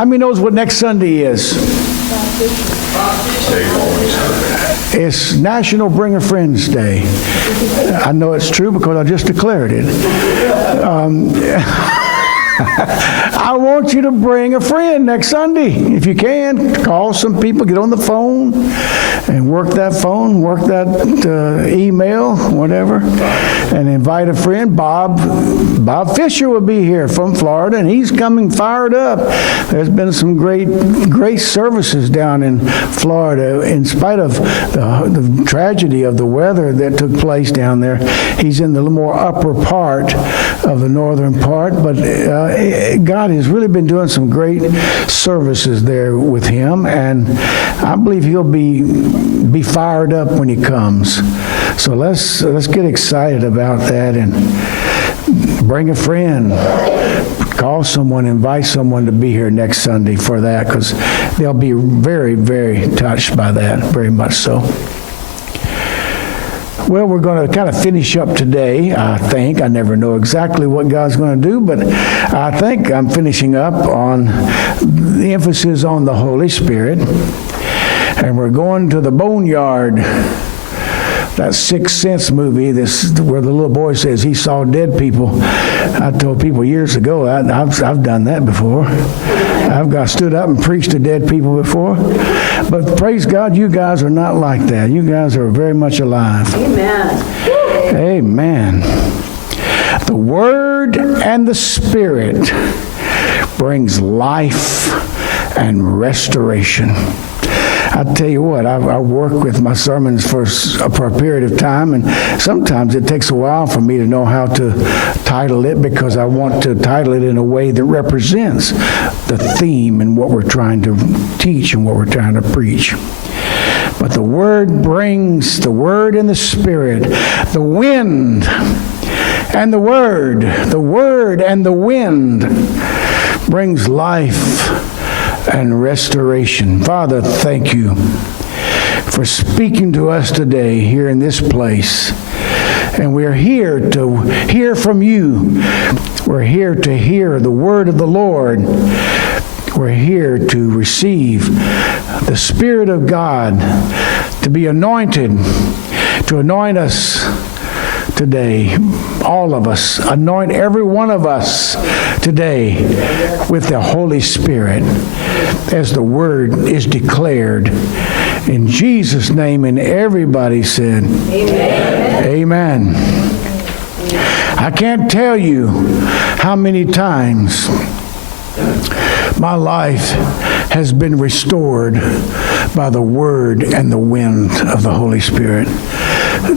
How many knows what next Sunday is? It's National Bring a Friends Day. I know it's true because I just declared it. I want you to bring a friend next Sunday. If you can, call some people, get on the phone and work that phone, work that email, whatever, and invite a friend. Bob Fisher will be here from Florida, and he's coming fired up. There's been some great services down in Florida. In spite of the tragedy of the weather that took place down there, he's in the more upper part of the northern part, but God has really been doing some great services there with him, and I believe he'll be fired up when he comes. So let's get excited about that and bring a friend, call someone, invite someone to be here next Sunday for that, because they'll be very, very touched by that, very much so. Well, we're going to kind of finish up today, I think. I never know exactly what God's going to do, but I think I'm finishing up on the emphasis on the Holy Spirit. And we're going to the boneyard. That Sixth Sense movie, where the little boy says he saw dead people. I told people years ago, I've done that before. I've stood up and preached to dead people before. But praise God, you guys are not like that. You guys are very much alive. Amen. Amen. The Word and the Spirit brings life and restoration. I tell you what, I work with my sermons for a period of time, and sometimes it takes a while for me to know how to title it, because I want to title it in a way that represents the theme and what we're trying to teach and what we're trying to preach. But the Word brings, the Word and the Spirit, the wind and the Word and the wind brings life and restoration. Father, thank you for speaking to us today here in this place. And we're here to hear from you. We're here to hear the word of the Lord. We're here to receive the Spirit of God, to be anointed, to anoint us today, all of us. Anoint every one of us today with the Holy Spirit as the word is declared. In Jesus' name, and everybody said, Amen. Amen. I can't tell you how many times my life has been restored by the word and the wind of the Holy Spirit.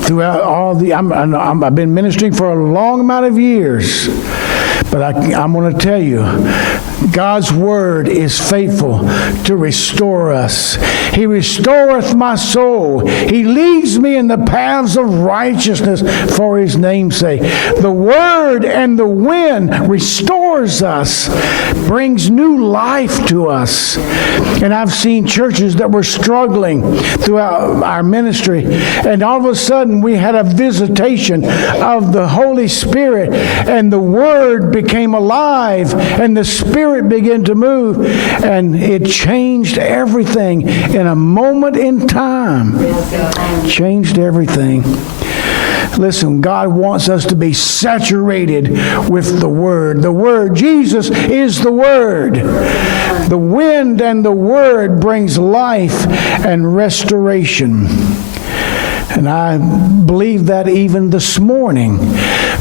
Throughout all I've been ministering for a long amount of years, but I'm going to tell you, God's word is faithful to restore us. He restoreth my soul. He leads me in the paths of righteousness for his name's sake. The word and the wind restores us, brings new life to us. And I've seen churches that were struggling throughout our ministry, and all of a sudden we had a visitation of the Holy Spirit, and the word became alive, and the Spirit began to move, and it changed everything in a moment in time. Changed everything. Listen, God wants us to be saturated with the Word. The Word, Jesus is the Word. The wind and the Word brings life and restoration. And I believe that even this morning.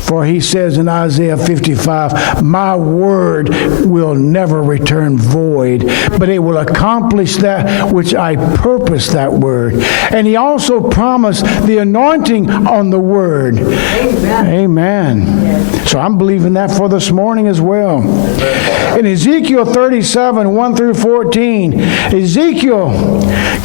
For he says in Isaiah 55, my word will never return void, but it will accomplish that which I purpose that word. And he also promised the anointing on the word. Amen. Amen. So I'm believing that for this morning as well. In Ezekiel 37, 1 through 14, Ezekiel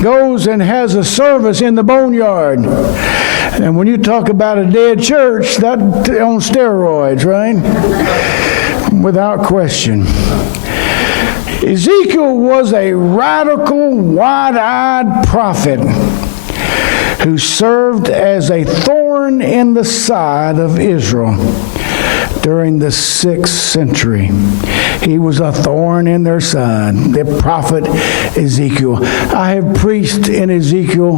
goes and has a service in the boneyard. And when you talk about a dead church, that on steroids, right? Without question. Ezekiel was a radical, wide-eyed prophet who served as a thorn in the side of Israel, during the 6th century. He was a thorn in their side, the prophet Ezekiel. I have preached in Ezekiel,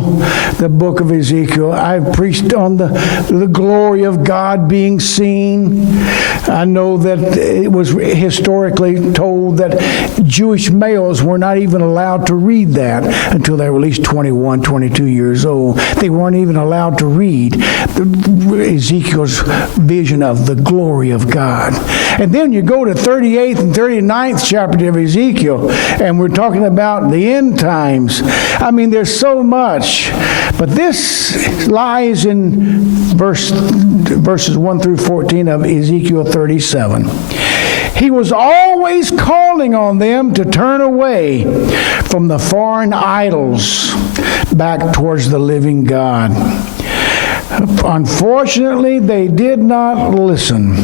the book of Ezekiel. I have preached on the glory of God being seen. I know that it was historically told that Jewish males were not even allowed to read that until they were at least 21, 22 years old. They weren't even allowed to read Ezekiel's vision of the glory of God. And then you go to 38th and 39th chapter of Ezekiel, and we're talking about the end times. I mean, there's so much. But this lies in verses 1 through 14 of Ezekiel 37. He was always calling on them to turn away from the foreign idols back towards the living God. Unfortunately, they did not listen.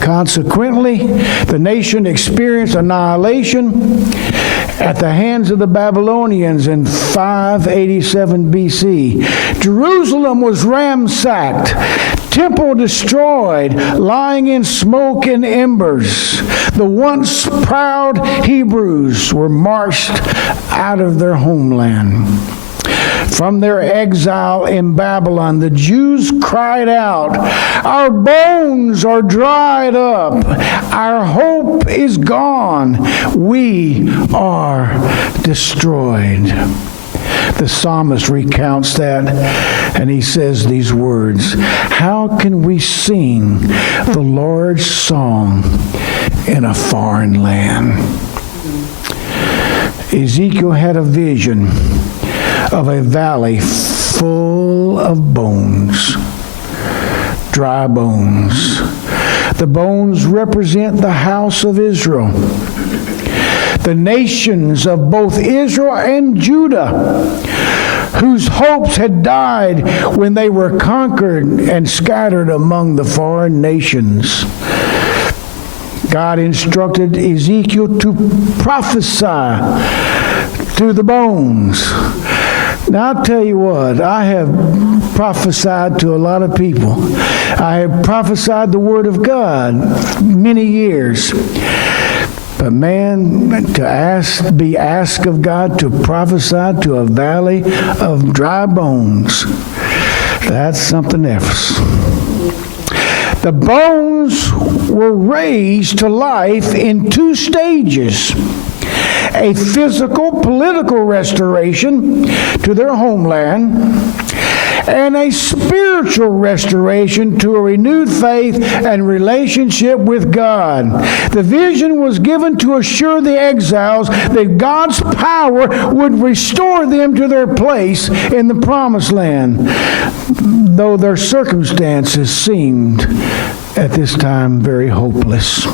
Consequently, the nation experienced annihilation at the hands of the Babylonians in 587 BC. Jerusalem was ransacked, temple destroyed, lying in smoke and embers. The once proud Hebrews were marched out of their homeland. From their exile in Babylon, the Jews cried out, "Our bones are dried up. Our hope is gone. We are destroyed." The psalmist recounts that, and he says these words, "How can we sing the Lord's song in a foreign land?" Ezekiel had a vision of a valley full of bones, dry bones. The bones represent the house of Israel, the nations of both Israel and Judah, whose hopes had died when they were conquered and scattered among the foreign nations. God instructed Ezekiel to prophesy to the bones. Now, I'll tell you what, I have prophesied to a lot of people. I have prophesied the Word of God many years. But man, to be asked of God to prophesy to a valley of dry bones, that's something else. The bones were raised to life in 2 stages. A physical, political restoration to their homeland, and a spiritual restoration to a renewed faith and relationship with God. The vision was given to assure the exiles that God's power would restore them to their place in the promised land, though their circumstances seemed at this time very hopeless.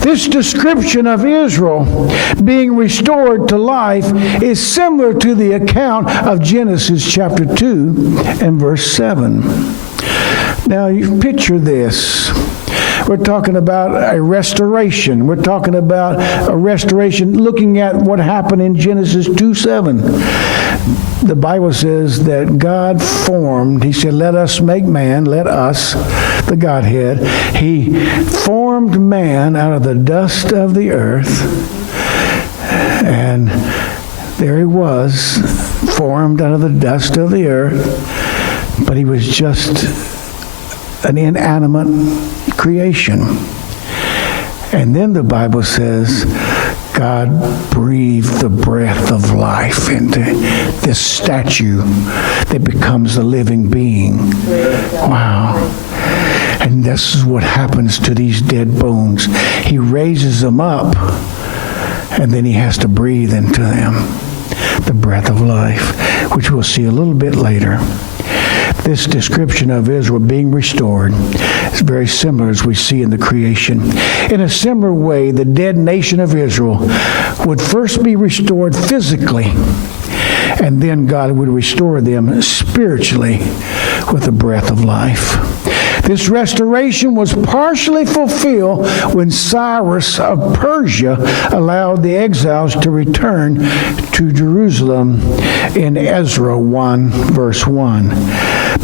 This description of Israel being restored to life is similar to the account of Genesis chapter 2 and verse 7. Now, you picture this. We're talking about a restoration. We're talking about a restoration looking at what happened in Genesis 2:7. The Bible says that God formed, He said, "Let us make man," let us, the Godhead. He formed man out of the dust of the earth. And there he was, formed out of the dust of the earth. But he was just an inanimate creation. And then the Bible says God breathed the breath of life into this statue that becomes a living being. Wow. And this is what happens to these dead bones. He raises them up, and then he has to breathe into them the breath of life, which we'll see a little bit later. This description of Israel being restored is very similar as we see in the creation. In a similar way, the dead nation of Israel would first be restored physically, and then God would restore them spiritually with the breath of life. This restoration was partially fulfilled when Cyrus of Persia allowed the exiles to return to Jerusalem in Ezra 1, verse 1.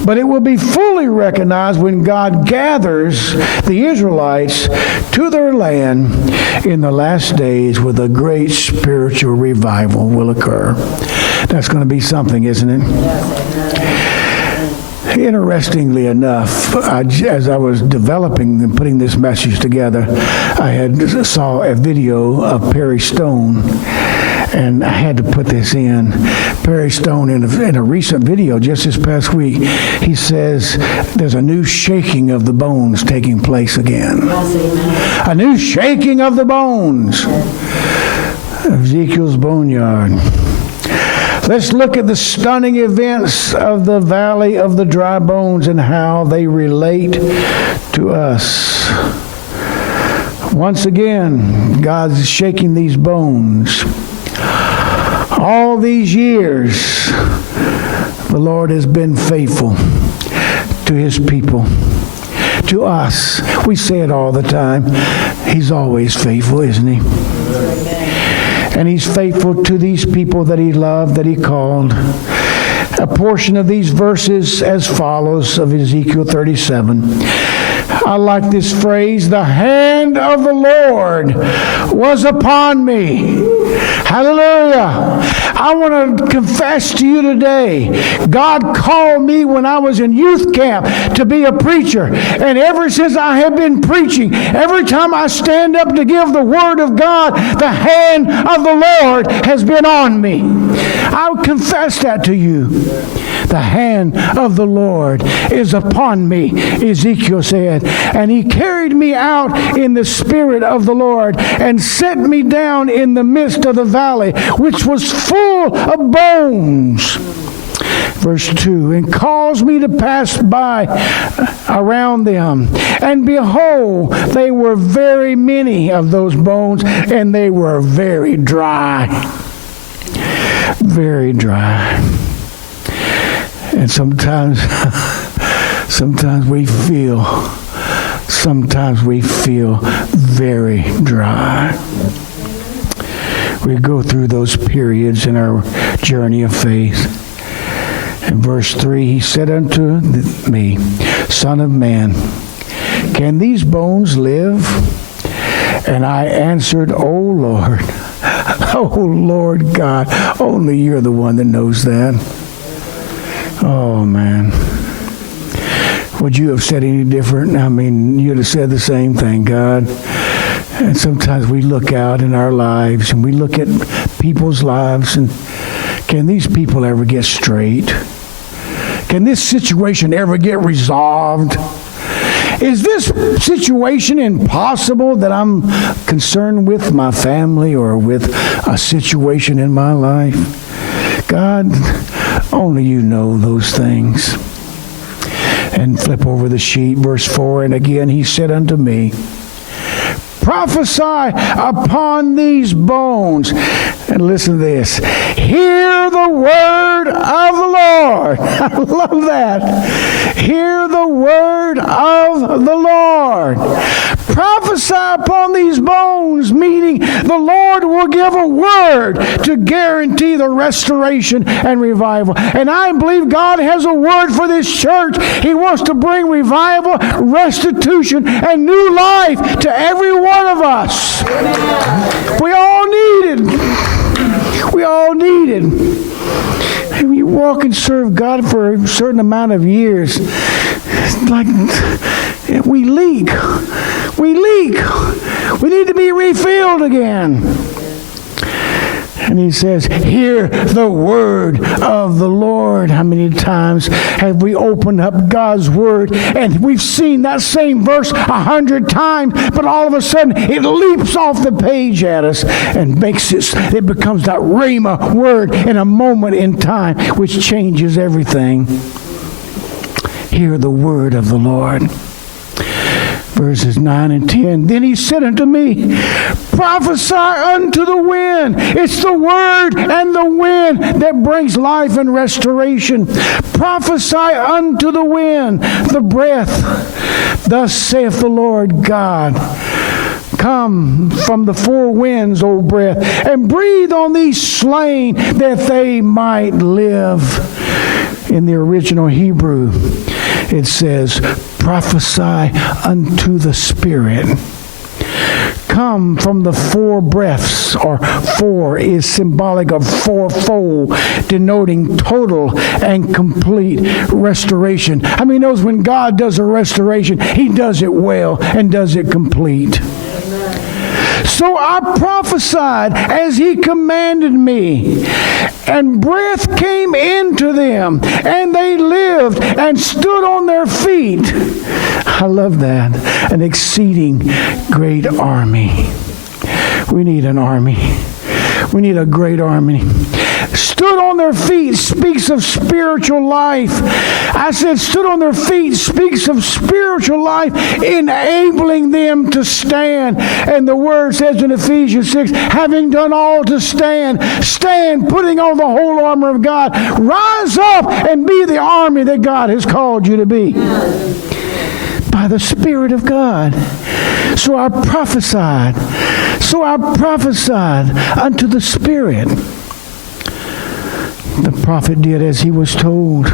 But it will be fully recognized when God gathers the Israelites to their land in the last days, with a great spiritual revival will occur. That's going to be something, isn't it? Interestingly enough, as I was developing and putting this message together, I saw a video of Perry Stone, and I had to put this in. Perry Stone, in a recent video just this past week, he says there's a new shaking of the bones taking place again. A new shaking of the bones. Ezekiel's boneyard. Let's look at the stunning events of the valley of the dry bones and how they relate to us. Once again, God's shaking these bones. All these years, the Lord has been faithful to His people, to us. We say it all the time. He's always faithful, isn't He? And He's faithful to these people that He loved, that He called. A portion of these verses as follows of Ezekiel 37. I like this phrase, the hand of the Lord was upon me. Hallelujah. I want to confess to you today, God called me when I was in youth camp to be a preacher. And ever since I have been preaching, every time I stand up to give the Word of God, the hand of the Lord has been on me. I'll confess that to you. The hand of the Lord is upon me, Ezekiel said. And He carried me out in the Spirit of the Lord and set me down in the midst of the valley, which was full of bones. Verse 2, and caused me to pass by around them. And behold, they were very many of those bones, and they were very dry. Very dry. And sometimes we feel very dry. We go through those periods in our journey of faith. In verse 3, He said unto me, Son of man, can these bones live? And I answered, O Lord, O Lord God, only You're the one that knows that. Oh, man. Would you have said any different? I mean, you'd have said the same thing, God. And sometimes we look out in our lives and we look at people's lives, and can these people ever get straight? Can this situation ever get resolved? Is this situation impossible that I'm concerned with my family or with a situation in my life? God, only You know those things. And flip over the sheet, verse 4, and again He said unto me, Prophesy upon these bones. And listen to this. Hear the word of the Lord. I love that. Hear the word of the Lord. Prophesy upon these bones, meaning the Lord will give a word to guarantee the restoration and revival. And I believe God has a word for this church. He wants to bring revival, restitution, and new life to every one of us. We all need it. We all need it. And you walk and serve God for a certain amount of years, like we leak. We leak. We need to be refilled again. And He says, hear the word of the Lord. How many times have we opened up God's word and we've seen that same verse 100 times, but all of a sudden it leaps off the page at us and it becomes that rhema word in a moment in time, which changes everything. Hear the word of the Lord. Verses 9 and 10. Then He said unto me, Prophesy unto the wind. It's the word and the wind that brings life and restoration. Prophesy unto the wind, the breath. Thus saith the Lord God. Come from the four winds, O breath, and breathe on these slain that they might live. In the original Hebrew, it says, prophesy unto the Spirit. Come from the four breaths, or four is symbolic of fourfold, denoting total and complete restoration. How many knows when God does a restoration, He does it well and does it complete? So I prophesied as He commanded me, and breath came into them, and they lived and stood on their feet. I love that. An exceeding great army. We need an army. We need a great army. Stood on their feet speaks of spiritual life. I said stood on their feet speaks of spiritual life, enabling them to stand. And the word says in Ephesians 6, having done all to stand, stand, putting on the whole armor of God. Rise up and be the army that God has called you to be. By the Spirit of God. So I prophesied. Unto the Spirit. The prophet did as he was told,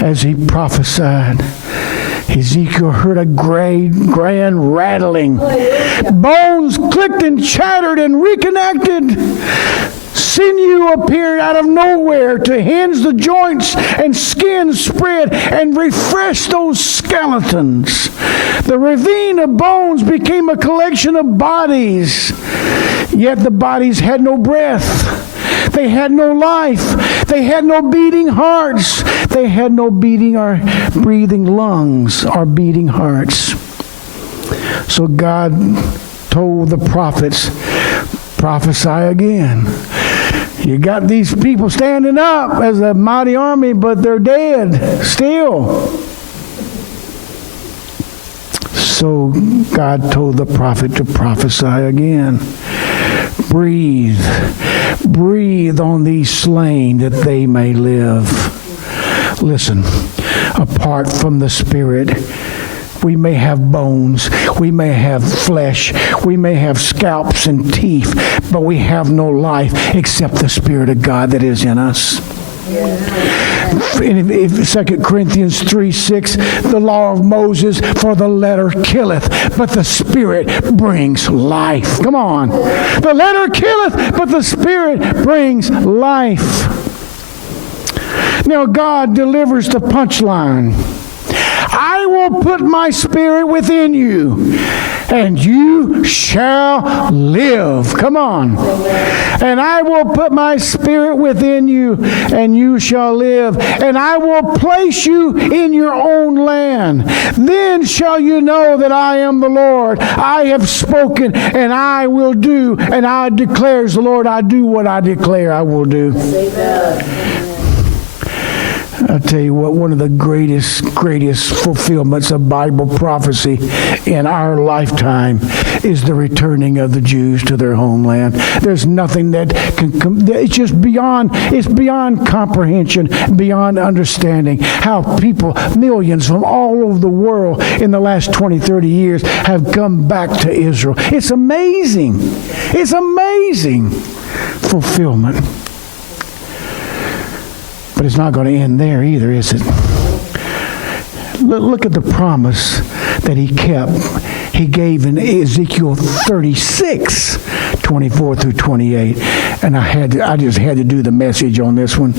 as he prophesied. Ezekiel heard a grand rattling. Bones clicked and chattered and reconnected. Sinew appeared out of nowhere to hinge the joints, and skin spread and refresh those skeletons. The ravine of bones became a collection of bodies, yet the bodies had no breath. They had no life. They had no beating hearts. They had no beating or breathing lungs or beating hearts. So God told the prophets, prophesy again. You got these people standing up as a mighty army, but they're dead still. So God told the prophet to prophesy again. Breathe on these slain that they may live. Listen, apart from the Spirit, we may have bones, we may have flesh, we may have scalps and teeth, but we have no life except the Spirit of God that is in us. In 2 Corinthians 3:6, the law of Moses, for the letter killeth, but the Spirit brings life. Come on. The letter killeth, but the Spirit brings life. Now God delivers the punchline. I will put my Spirit within you, and you shall live. Come on. And I will put my Spirit within you, and you shall live. And I will place you in your own land. Then shall you know that I am the Lord. I have spoken, and I will do. And I declares the Lord, I do what I declare I will do. Amen. I'll tell you what, one of the greatest fulfillments of Bible prophecy in our lifetime is the returning of the Jews to their homeland. There's nothing that can it's just beyond comprehension, beyond understanding how people, millions from all over the world in the last 20, 30 years have come back to Israel. It's amazing. It's amazing fulfillment. But it's not going to end there either, is it? Look at the promise that He kept. He gave in Ezekiel 36, 24 through 28. And I just had to do the message on this one.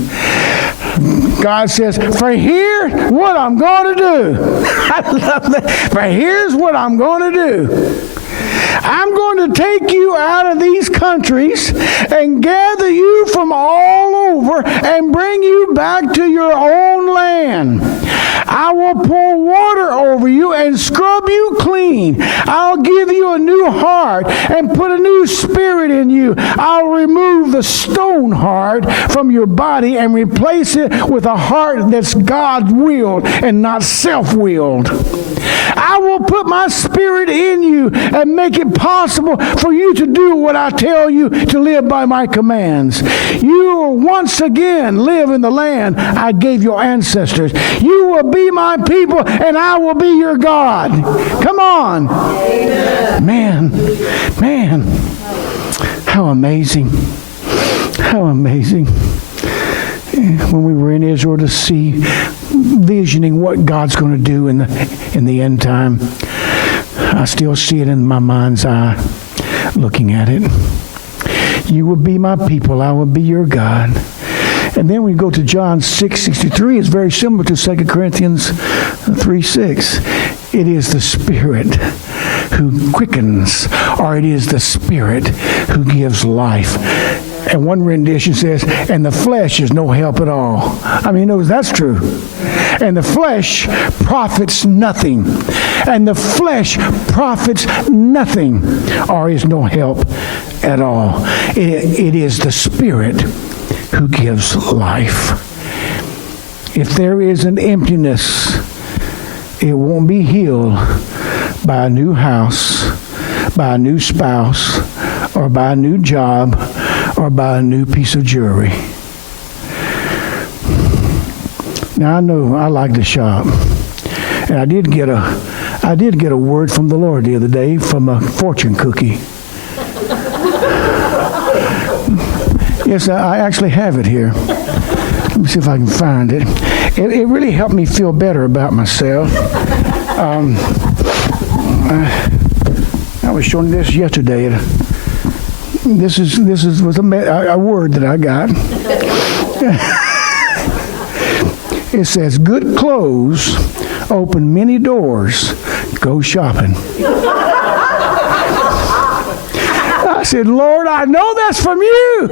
God says, for here's what I'm going to do. I love that. For here's what I'm going to do. I'm going to take you out of these countries and gather you from all over and bring you back to your own land. I will pour water over you and scrub you clean. I'll give you a new heart and put a new spirit in you. I'll remove the stone heart from your body and replace it with a heart that's God-willed and not self-willed. I will put my Spirit in you and make it possible for you to do what I tell you, to live by my commands. You will once again live in the land I gave your ancestors. You will be my people and I will be your God. Come on. Amen. Man, how amazing. How amazing. when we were in Israel to see, visioning what God's going to do in the end time. I still see it in my mind's eye, looking at it. You will be my people, I will be your God. And then we go to John 6:63. It's very similar to 2 Corinthians 3:6. It is the Spirit who quickens, or it is the Spirit who gives life. And one rendition says, and the flesh is no help at all. I mean, that's true. And the flesh profits nothing. And the flesh profits nothing, or is no help at all. It is the Spirit who gives life. If there is an emptiness, it won't be healed by a new house, by a new spouse, or by a new job, or by a new piece of jewelry. Now I know I like to shop, and I did get a word from the Lord the other day from a fortune cookie. Yes, I actually have it here. Let me see if I can find it. It really helped me feel better about myself. I was showing this yesterday. This was a word that I got. It says, "Good clothes open many doors. Go shopping." I said, "Lord, I know that's from you."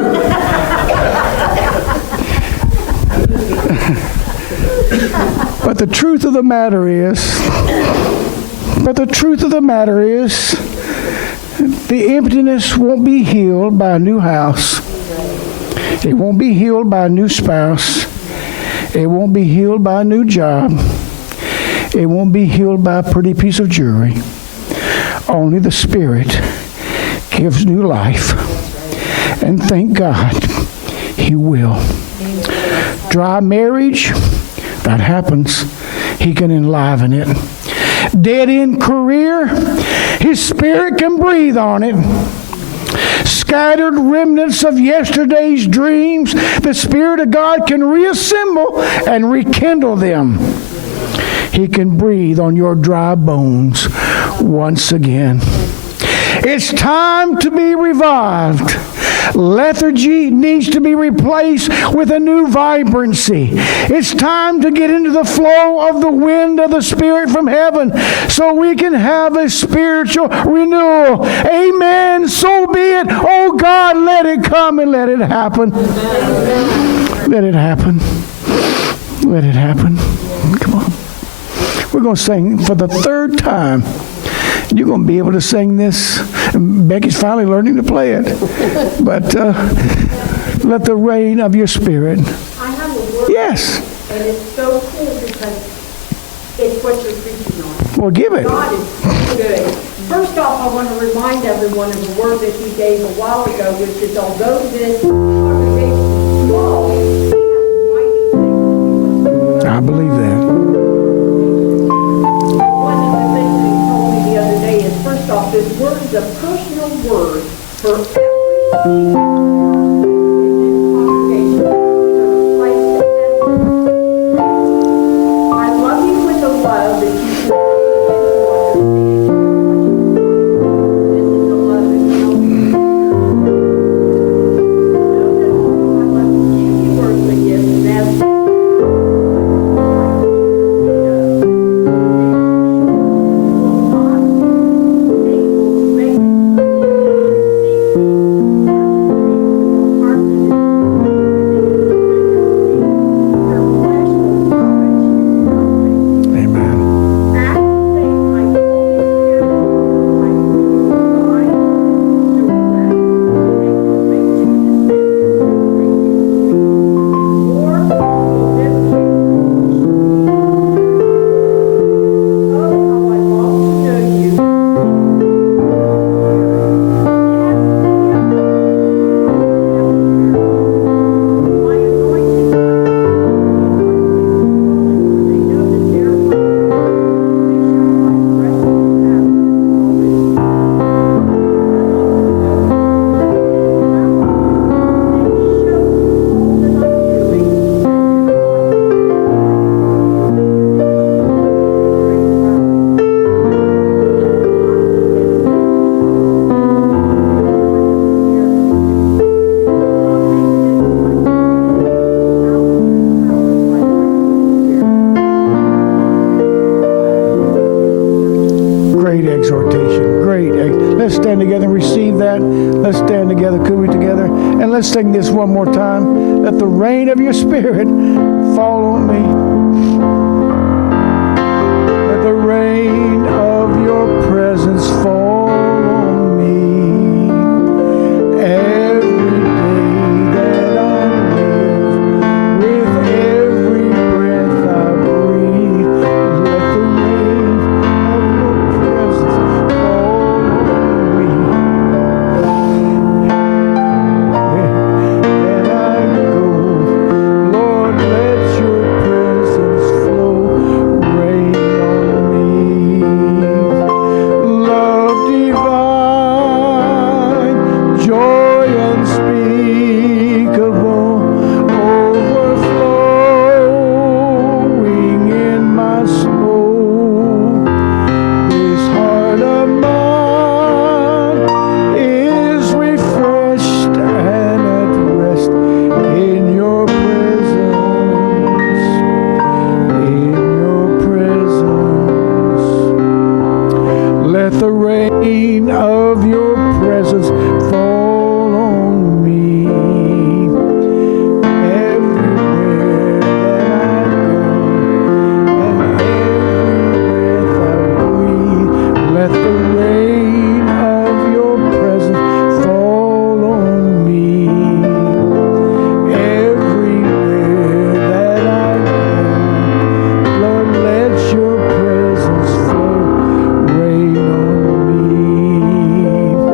But the truth of the matter is, the emptiness won't be healed by a new house. It won't be healed by a new spouse. It won't be healed by a new job. It won't be healed by a pretty piece of jewelry. Only the Spirit gives new life. And thank God He will. Dry marriage, that happens. He can enliven it. Dead-end career, His Spirit can breathe on it. Scattered remnants of yesterday's dreams, the Spirit of God can reassemble and rekindle them. He can breathe on your dry bones once again. It's time to be revived. Lethargy needs to be replaced with a new vibrancy. It's time to get into the flow of the wind of the Spirit from heaven so we can have a spiritual renewal. Amen. So be it. Oh God, let it come and let it happen. Let it happen. Let it happen. Come on. We're going to sing for the third time. You're going to be able to sing this. Becky's finally learning to play it. But let the rain of your Spirit. I have a word. Yes. And it's so cool because it's what you're preaching on. Well, give it. God is so good. First off, I want to remind everyone of the word that He gave a while ago, which is, although this congregation is small, He has mighty things. I believe that. This word is a personal word for every congregation. I love you with a love that you can understand. This is a love that you don't know that I love to give you earthly gifts, and as Let's stand together and receive that. Let's stand together. Could we together? And let's sing this one more time. Let the rain of your Spirit fall on me. Let the rain of your presence fall on me. Every day that I live, with every breath I breathe, let the rain of your presence fall on me. Where I go, Lord, let your presence flow, rain on me. Love divine, joy unspeakable, overflowing in my soul. This heart of mine is refreshed and at rest in your presence, in your presence. Let the rain of your presence fall on me. Everywhere that I go and every breath I breathe, let the rain of your presence fall on me. Everywhere that I go, Lord, let your presence flow, rain on me.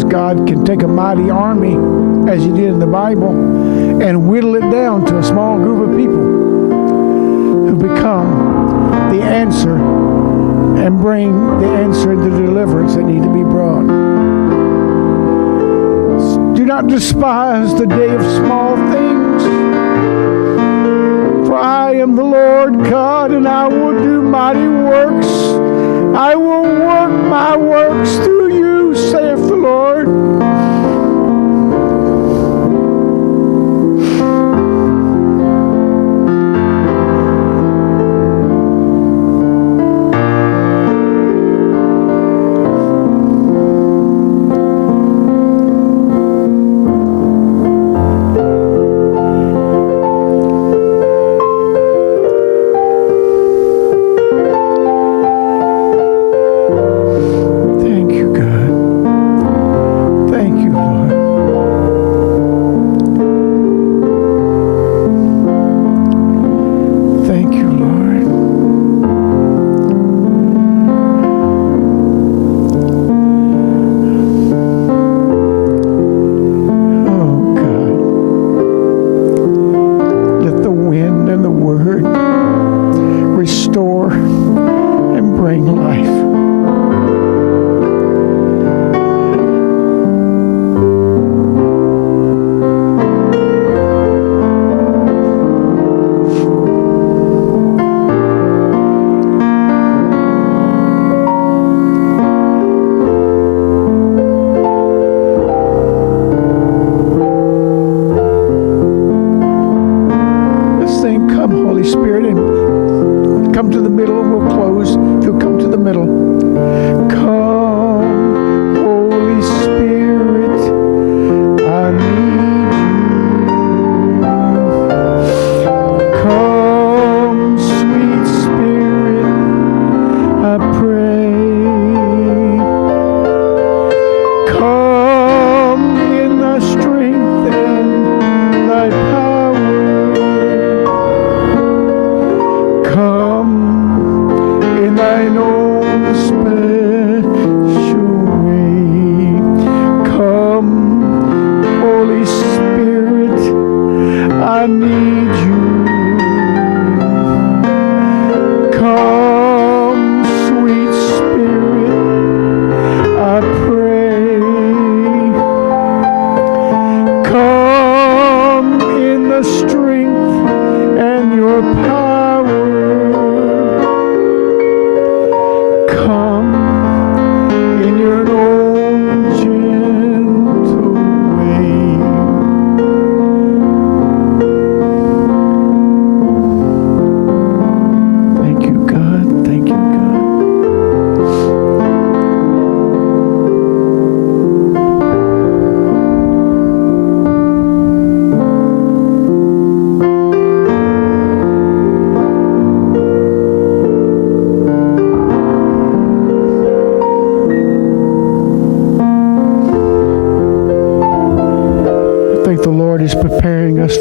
knows God can take a mighty army, as he did in the Bible, and whittle it down to a small group of people who become the answer and bring the answer and the deliverance that need to be brought. Do not despise the day of small things, for I am the Lord God, and I will do mighty works. I will work my works through you, saith the Lord.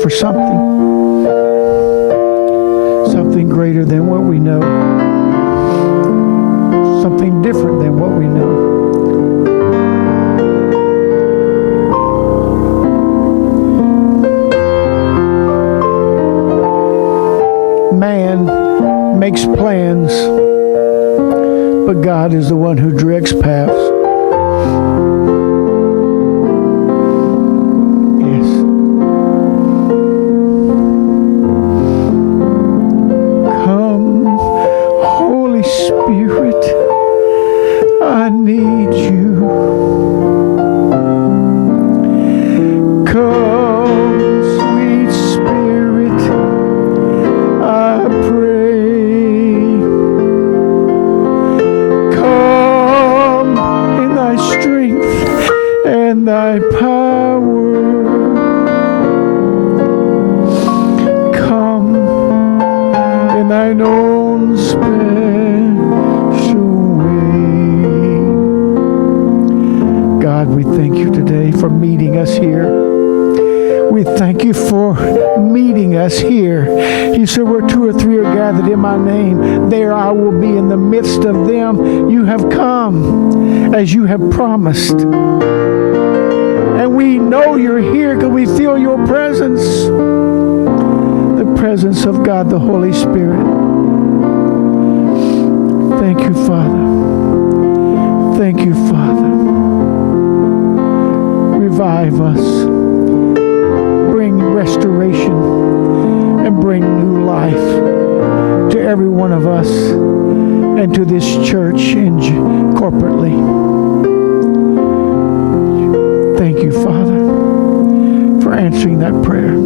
For something greater than what we know, something different than what we know. Man makes plans, but God is the one who directs paths. thank you for meeting us here. You said where 2 or 3 are gathered in my name, there I will be in the midst of them. You have come as you have promised. And we know you're here because we feel your presence. The presence of God, the Holy Spirit. Thank you, Father. Thank you, Father. Revive us. Bring restoration and bring new life to every one of us and to this church corporately. Thank you, Father, for answering that prayer.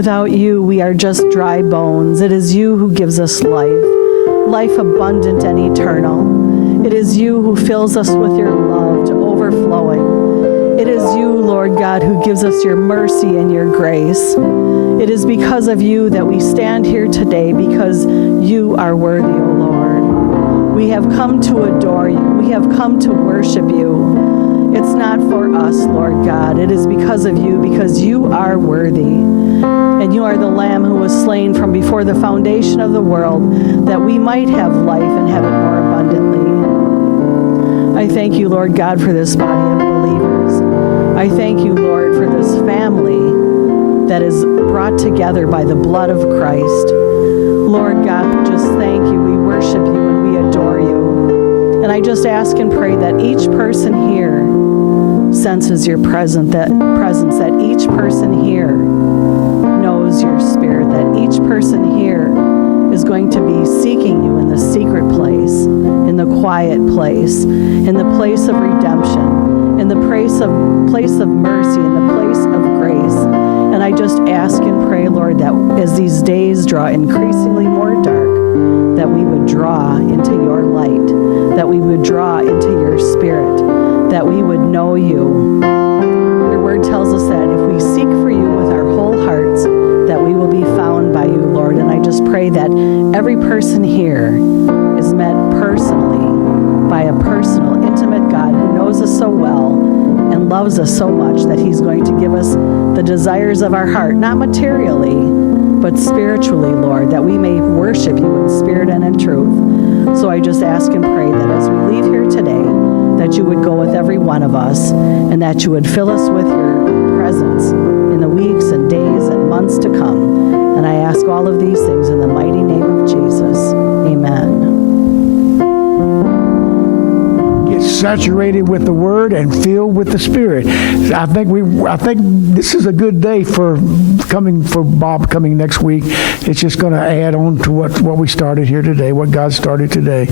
Without you, we are just dry bones. It is you who gives us life, life abundant and eternal. It is you who fills us with your love to overflowing. It is you, Lord God, who gives us your mercy and your grace. It is because of you that we stand here today, because you are worthy, O Lord. We have come to adore you. We have come to worship you. It's not for us, Lord God. It is because of you, because you are worthy. And you are the Lamb who was slain from before the foundation of the world, that we might have life and have it more abundantly. I thank you, Lord God, for this body of believers. I thank you, Lord, for this family that is brought together by the blood of Christ. Lord God, we just thank you. We worship you and we adore you. And I just ask and pray that each person here senses your presence, that each person here knows your spirit, that each person here is going to be seeking you in the secret place, in the quiet place, in the place of redemption, in the place of mercy, in the place of grace. And I just ask and pray, Lord, that as these days draw increasingly more dark, that we would draw into your light, that we would draw into your spirit, that we would know you. Your word tells us that if we seek for you with our whole hearts, that we will be found by you, Lord. And I just pray that every person here is met personally by a personal, intimate God who knows us so well and loves us so much that he's going to give us the desires of our heart, not materially, but spiritually, Lord, that we may worship you in spirit and in truth. So I just ask and pray that as we leave here today, that you would go with every one of us and that you would fill us with your presence in the weeks and days and months to come. And I ask all of these things in the mighty name of Jesus. Amen. Get saturated with the Word and filled with the Spirit. I think this is a good day for Bob coming next week. It's just going to add on to what we started here today, what God started today.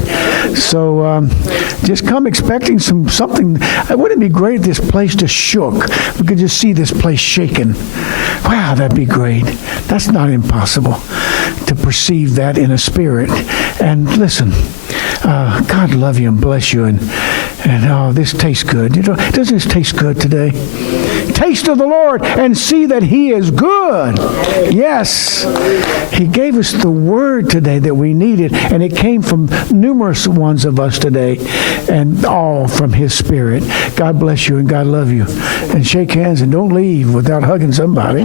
So just come expecting something. Wouldn't it be great if this place just shook? We could just see this place shaking. Wow, that'd be great. That's not impossible to perceive that in a spirit. And listen, God love you and bless you. And oh, this tastes good. Doesn't this taste good today? Taste of the Lord and see that He is good. Yes. He gave us the word today that we needed, and it came from numerous ones of us today, and all from His Spirit. God bless you and God love you. And shake hands and don't leave without hugging somebody.